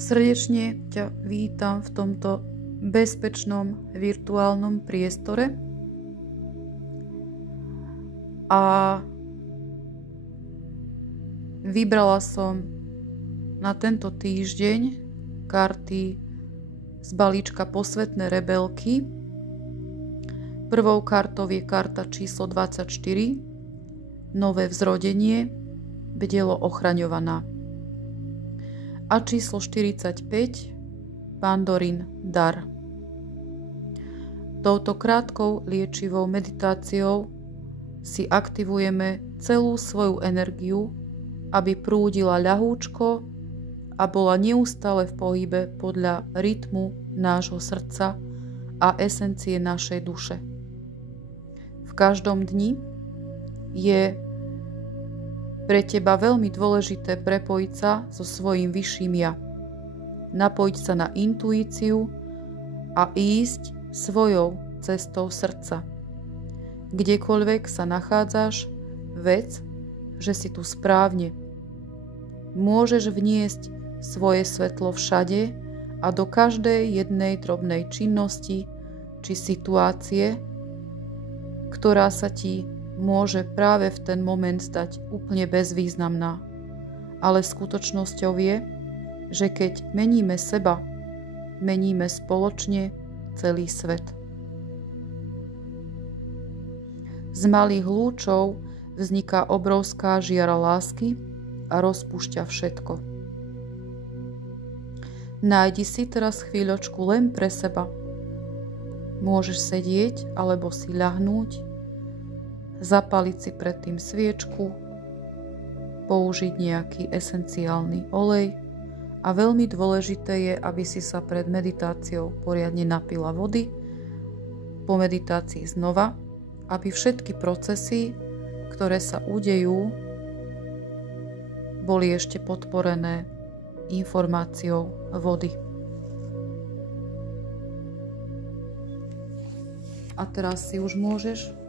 Srdečne ťa vítam v tomto bezpečnom virtuálnom priestore a vybrala som na tento týždeň karty z balíčka Posvetné rebelky. Prvou kartou je karta číslo 24, Nové vzrodenie, bdelo ochraňovaná. A číslo 45, Pandorín dar. Touto krátkou liečivou meditáciou si aktivujeme celú svoju energiu, aby prúdila ľahúčko a bola neustále v pohybe podľa rytmu nášho srdca a esencie našej duše. V každom dni je pre teba veľmi dôležité prepojiť sa so svojím vyšším ja. Napojiť sa na intuíciu a ísť svojou cestou srdca. Kdekoľvek sa nachádzaš, vec, že si tu správne. Môžeš vniesť svoje svetlo všade a do každej jednej drobnej činnosti či situácie, ktorá sa ti môže práve v ten moment zdať úplne bezvýznamná. Ale skutočnosťou je, že keď meníme seba, meníme spoločne celý svet. Z malých lúčov vzniká obrovská žiara lásky a rozpúšťa všetko. Nájdi si teraz chvíľočku len pre seba. Môžeš sedieť alebo si ľahnúť, zapaliť si predtým sviečku, použiť nejaký esenciálny olej a veľmi dôležité je, aby si sa pred meditáciou poriadne napila vody, po meditácii znova, aby všetky procesy, ktoré sa udejú, boli ešte podporené informáciou vody. A teraz si už môžeš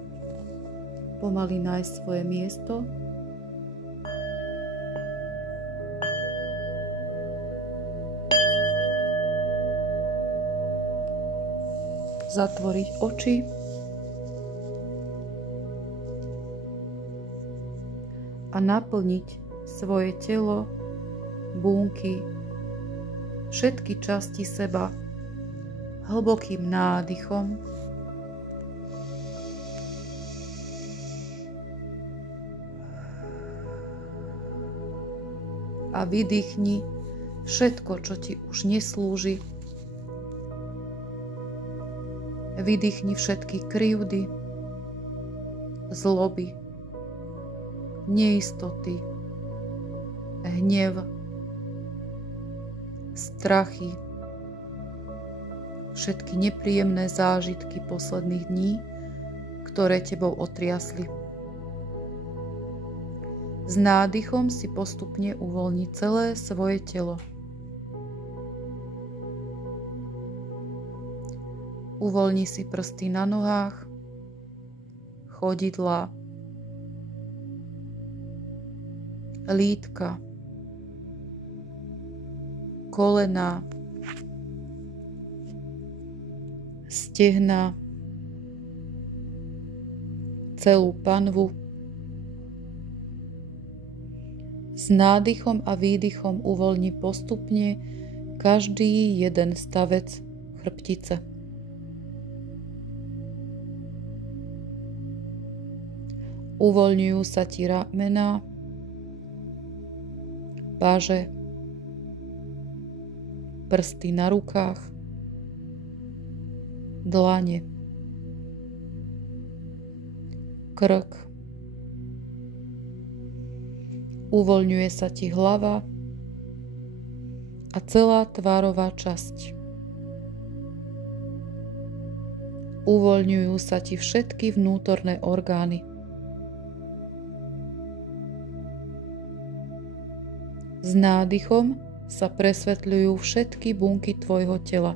pomaly nájsť svoje miesto. Zatvoriť oči. A naplniť svoje telo, bunky, všetky časti seba hlbokým nádychom a vydýchni všetko, čo ti už neslúži. Vydýchni všetky krivdy, zloby, neistoty, hnev, strachy, všetky nepríjemné zážitky posledných dní, ktoré tebou otriasli. S nádychom si postupne uvoľni celé svoje telo. Uvoľni si prsty na nohách, chodidlá, lítka, kolená, stehná, celú panvu. S nádychom a výdychom uvoľni postupne každý jeden stavec chrbtice. Uvoľňujú sa ti ramená, páže, prsty na rukách, dlane, krk. Uvoľňuje sa ti hlava a celá tvárová časť. Uvoľňujú sa ti všetky vnútorné orgány. S nádychom sa presvetľujú všetky bunky tvojho tela.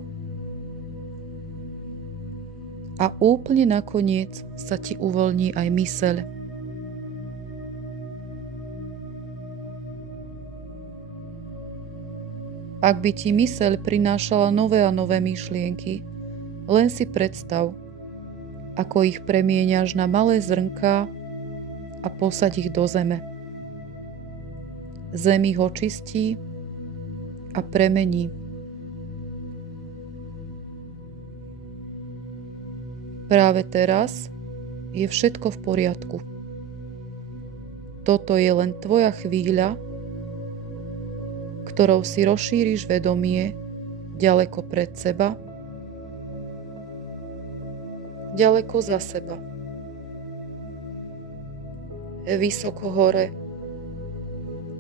A úplne nakoniec sa ti uvoľní aj myseľ. Ak by ti myseľ prinášala nové a nové myšlienky, len si predstav, ako ich premieňaš na malé zrnká a posaď ich do zeme. Zem ich očistí a premení. Práve teraz je všetko v poriadku. Toto je len tvoja chvíľa, ktorou si rozšíriš vedomie ďaleko pred seba, ďaleko za seba, vysoko hore,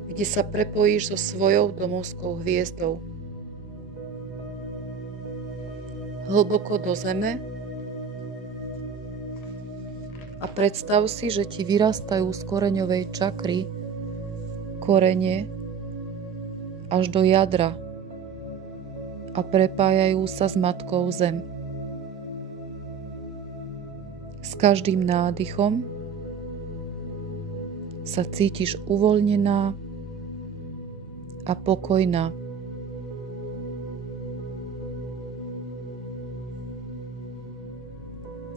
kde sa prepojíš so svojou domovskou hviezdou. Hlboko do zeme a predstav si, že ti vyrastajú z koreňovej čakry korene až do jadra a prepájajú sa s matkou zem. S každým nádychom sa cítiš uvoľnená a pokojná.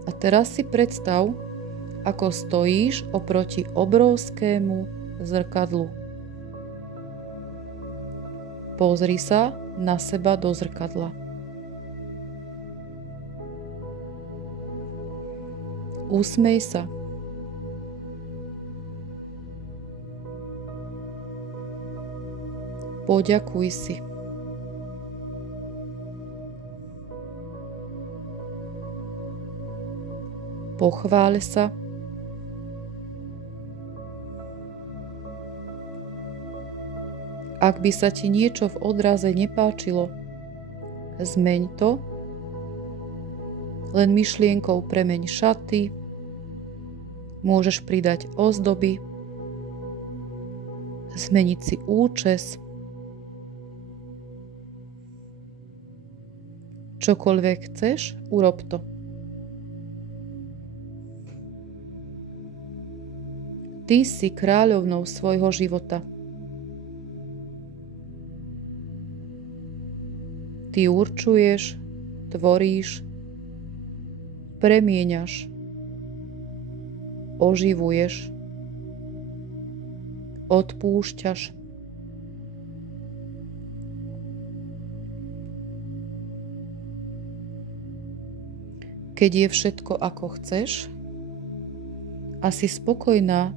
A teraz si predstav, ako stojíš oproti obrovskému zrkadlu. Pozri sa na seba do zrkadla. Usmej sa. Poďakuj si. Pochváľ sa. Ak by sa ti niečo v odraze nepáčilo, zmeň to. Len myšlienkou premeň šaty. Môžeš pridať ozdoby. Zmeniť si účes. Čokoľvek chceš, urob to. Ty si kráľovnou svojho života. Ty určuješ, tvoríš, premieňaš, oživuješ, odpúšťaš. Keď je všetko ako chceš a si spokojná,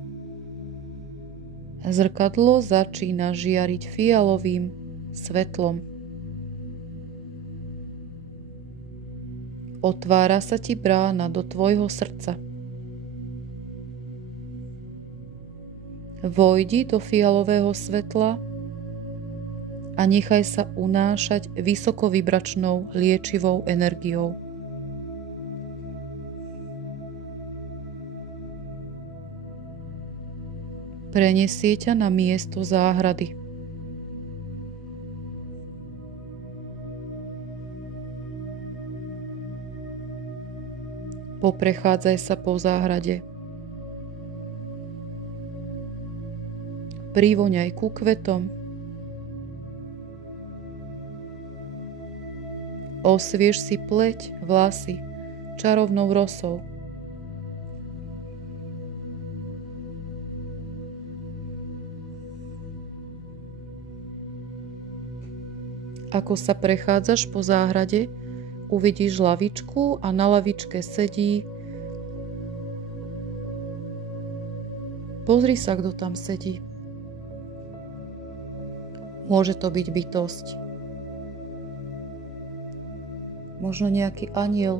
zrkadlo začína žiariť fialovým svetlom. Otvára sa ti brána do tvojho srdca. Vojdi do fialového svetla a nechaj sa unášať vysokovibračnou liečivou energiou. Prenesie ťa na miesto záhrady. Poprechádzaj sa po záhrade. Privoňaj ku kvetom. Osviež si pleť, vlasy čarovnou rosou. Ako sa prechádzaš po záhrade, uvidíš lavičku a na lavičke sedí. Pozri sa, kto tam sedí. Môže to byť bytosť. Možno nejaký anjel.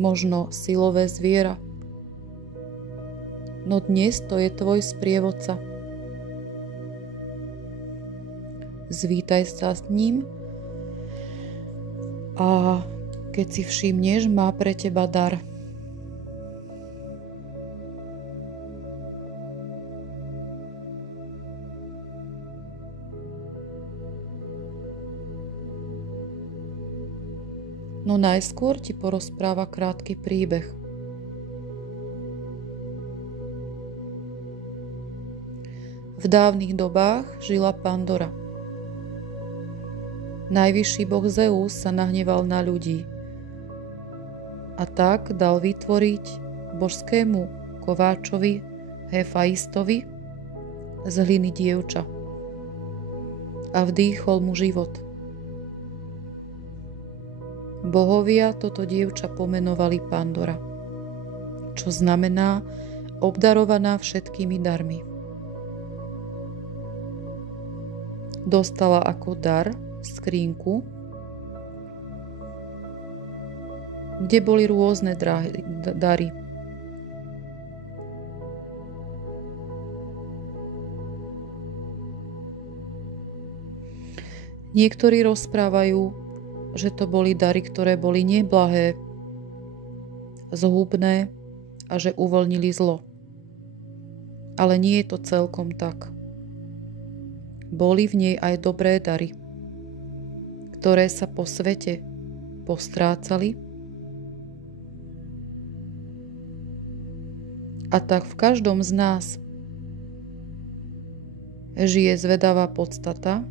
Možno silové zviera. No dnes to je tvoj sprievodca. Zvítaj sa s ním a keď si všimneš, má pre teba dar. No najskôr ti porozpráva krátky príbeh. V V dávnych dobách žila Pandora. Najvyšší boh Zeus sa nahneval na ľudí a tak dal vytvoriť božskému kováčovi Hefaistovi z hliny dievča a vdýchol mu život. Bohovia toto dievča pomenovali Pandora, čo znamená obdarovaná všetkými darmi. Dostala ako dar skrinku, kde boli rôzne dary. Niektorí rozprávajú, že to boli dary, ktoré boli neblahé, zhubné a že uvoľnili zlo. Ale nie je to celkom tak. Boli v nej aj dobré dary, ktoré sa po svete postrácali, a tak v každom z nás žije zvedavá podstata,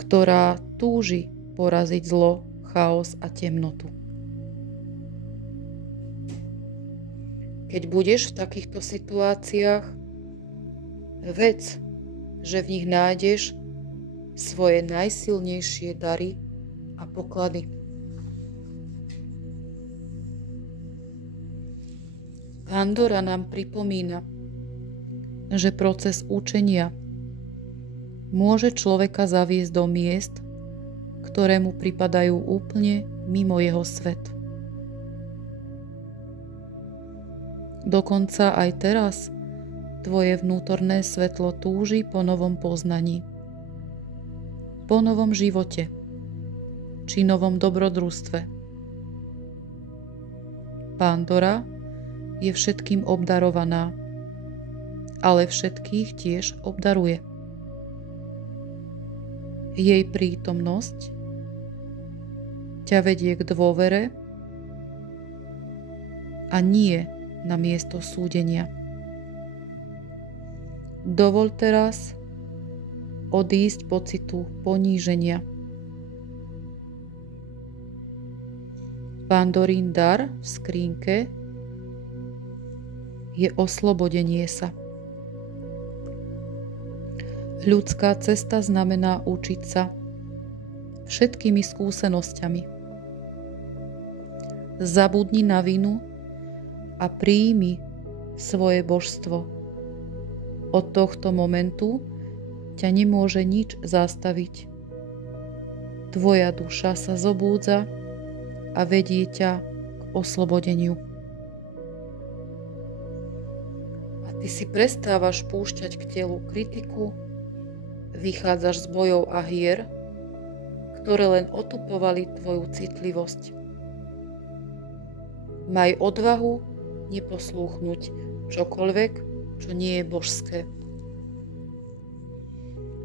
ktorá túži poraziť zlo, chaos a temnotu. Keď budeš v takýchto situáciách, vedz, že v nich nájdeš svoje najsilnejšie dary a poklady. Pandora nám pripomína, že proces učenia môže človeka zaviesť do miest, ktoré mu pripadajú úplne mimo jeho svet. Dokonca aj teraz tvoje vnútorné svetlo túži po novom poznaní, po novom živote či novom dobrodružstve. Pandora je všetkým obdarovaná, ale všetkých tiež obdaruje. Jej prítomnosť ťa vedie k dôvere a nie na miesto súdenia. Dovol teraz odísť pocitu poníženia. Pandorín dar v skrínke je oslobodenie sa. Ľudská cesta znamená učiť sa všetkými skúsenosťami. Zabudni na vinu a príjmi svoje božstvo. Od tohto momentu ťa nemôže nič zastaviť. Tvoja duša sa zobúdza a vedie ťa k oslobodeniu. A ty si prestávaš púšťať k telu kritiku, vychádzaš z bojov a hier, ktoré len otupovali tvoju citlivosť. Maj odvahu neposlúchnuť čokoľvek, čo nie je božské.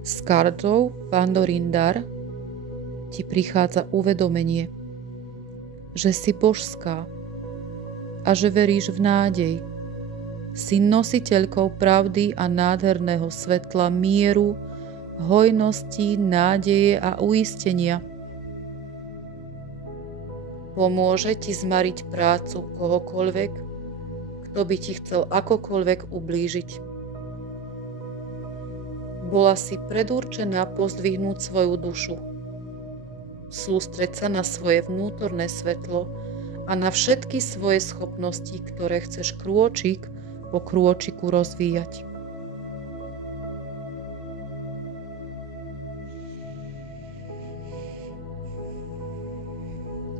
S kartou Pandorín dar ti prichádza uvedomenie, že si božská a že veríš v nádej. Si nositeľkou pravdy a nádherného svetla, mieru, hojnosti, nádeje a uistenia. Pomôže ti zmariť prácu kohokoľvek, kto by ti chcel akokoľvek ublížiť. Bola si predurčená pozdvihnúť svoju dušu. Sústreď sa na svoje vnútorné svetlo a na všetky svoje schopnosti, ktoré chceš krôčik po krôčiku rozvíjať.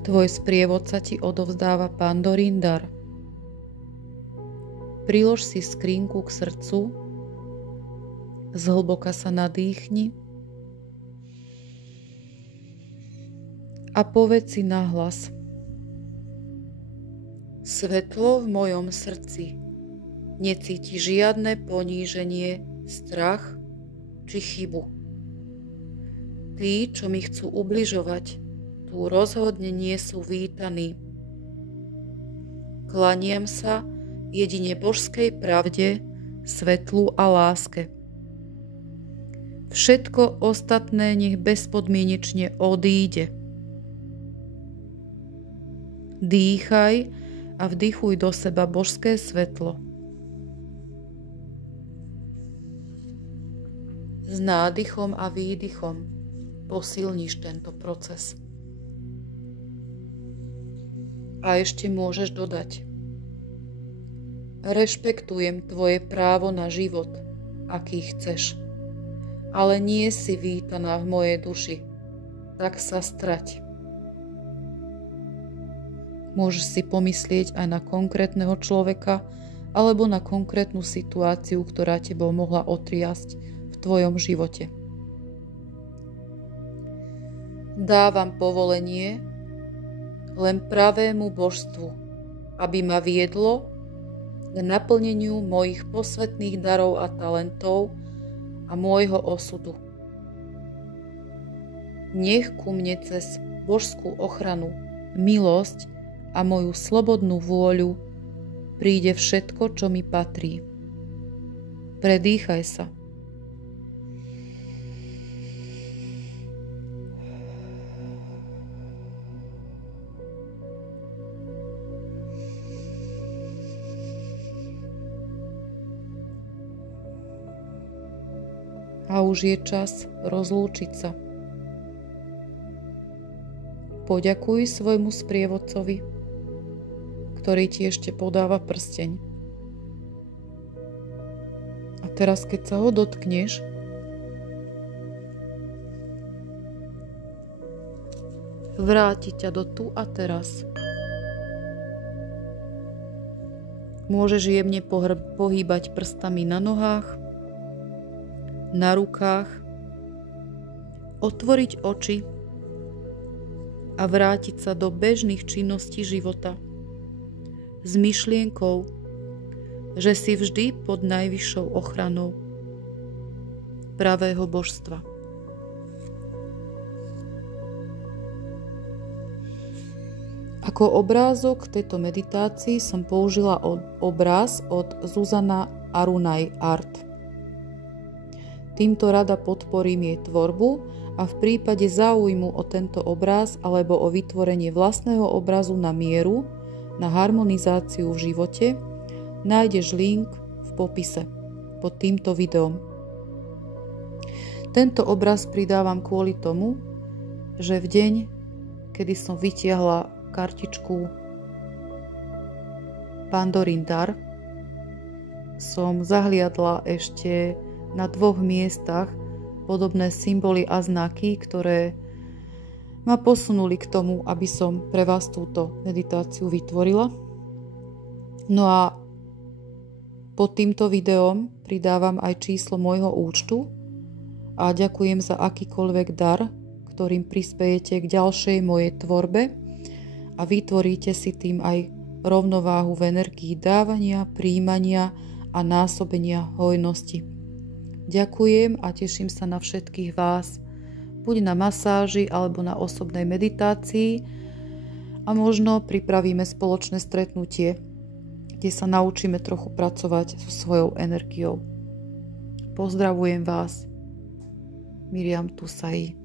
Tvoj sprievodca ti odovzdáva Pandorín dar. Prilož si skrinku k srdcu, zhlboka sa nadýchni a povedz si nahlas: Svetlo v mojom srdci necíti žiadne poníženie, strach či chybu. Tí, čo mi chcú ubližovať, tu rozhodne nie sú vítaní. Klaniam sa jedine božskej pravde, svetlu a láske. Všetko ostatné nech bezpodmienečne odíde. Dýchaj a vdychuj do seba božské svetlo. S nádychom a výdychom posilníš tento proces. A ešte môžeš dodať: rešpektujem tvoje právo na život, aký chceš, ale nie si vítaná v mojej duši, tak sa strať. Môžeš si pomyslieť aj na konkrétneho človeka alebo na konkrétnu situáciu, ktorá tebou mohla otriasť v tvojom živote. Dávam povolenie len pravému božstvu, aby ma viedlo k naplneniu mojich posvätných darov a talentov a môjho osudu. Nech ku mne cez božskú ochranu, milosť a moju slobodnú vôľu príde všetko, čo mi patrí. Predýchaj sa. A už je čas rozlúčiť sa. Poďakuj svojmu sprievodcovi, ktorý ti ešte podáva prsteň. A teraz, keď sa ho dotkneš, vráti ťa do tu a teraz. Môžeš jemne pohýbať prstami na nohách, na rukách, otvoriť oči a vrátiť sa do bežných činností života s myšlienkou, že si vždy pod najvyššou ochranou pravého božstva. Ako obrázok tejto meditácii som použila obraz od Zuzana Arunaj Art. Týmto rada podporím jej tvorbu a v prípade záujmu o tento obraz alebo o vytvorenie vlastného obrazu na mieru, na harmonizáciu v živote, nájdeš link v popise pod týmto videom. Tento obraz pridávam kvôli tomu, že v deň, kedy som vytiahla kartičku Pandorín dar, som zahliadla ešte na 2 miestach podobné symboly a znaky, ktoré ma posunuli k tomu, aby som pre vás túto meditáciu vytvorila. No a pod týmto videom pridávam aj číslo môjho účtu a ďakujem za akýkoľvek dar, ktorým prispejete k ďalšej mojej tvorbe a vytvoríte si tým aj rovnováhu v energii dávania, prijímania a násobenia hojnosti. Ďakujem a teším sa na všetkých vás, buď na masáži alebo na osobnej meditácii a možno pripravíme spoločné stretnutie, kde sa naučíme trochu pracovať so svojou energiou. Pozdravujem vás, Miriam Tusai.